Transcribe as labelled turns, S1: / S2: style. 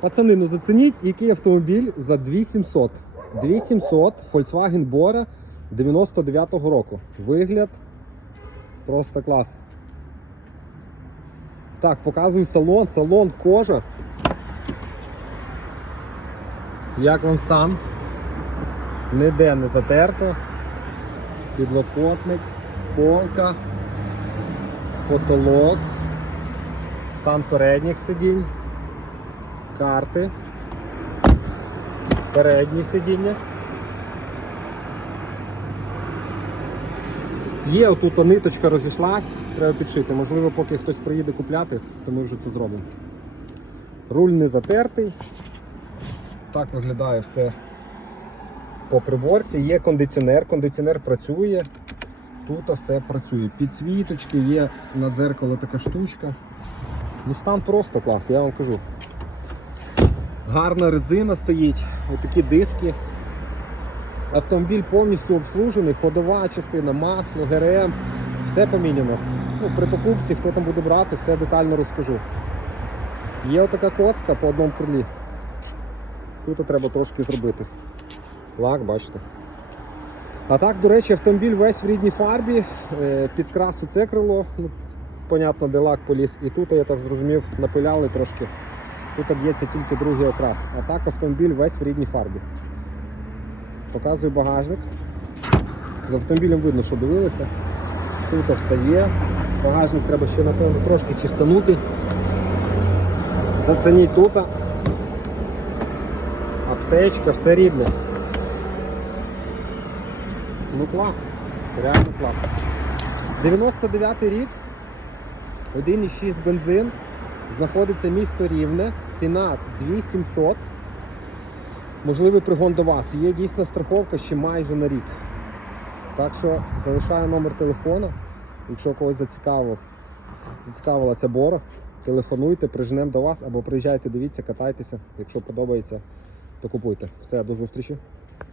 S1: Пацани, ну зацініть, який автомобіль за 2700. 2700 Volkswagen Bora 99-го року. Вигляд просто клас. Так, показую салон, салон кожа. Як вам стан? Ніде не затерто. Підлокотник, полка, потолок, стан передніх сидінь, карти, передні сидіння. Є отут ниточка розійшлась, треба підшити. Можливо, поки хтось приїде купляти, то ми вже це зробимо. Руль не затертий. Так виглядає все по приборці. Є кондиціонер, кондиціонер працює. Тут все працює. Підсвіточки, є на дзеркало така штучка. Ну стан просто клас, я вам кажу. Гарна резина стоїть, отакі диски. Автомобіль повністю обслужений, ходова частина, масло, ГРМ, все поміняно. Ну, при покупці, хто там буде брати, все детально розкажу. Є отака коцка по одному крилі. Тут треба трошки зробити. Лак, бачите. А так, до речі, автомобіль весь в рідній фарбі, е, під красу це крило, ну, понятно, де лак поліз. І тут, я так зрозумів, напиляли трошки. Тут б'ється тільки другий окрас. А так автомобіль весь в рідній фарбі. Показую багажник. З автомобілем видно, що дивилися. Тут все є. Багажник треба ще, напевно, трошки чистанути. Зацініть тут. Аптечка, все рідне. Ну клас, реально клас. 99 рік, 1,6 бензин, знаходиться місто Рівне, ціна 2700. Можливий пригон до вас. Є дійсна страховка ще майже на рік. Так що залишаю номер телефона. Якщо когось зацікавив, зацікавила ця бора, телефонуйте, прижнемо до вас або приїжджайте, дивіться, катайтеся. Якщо подобається, то купуйте. Все, до зустрічі.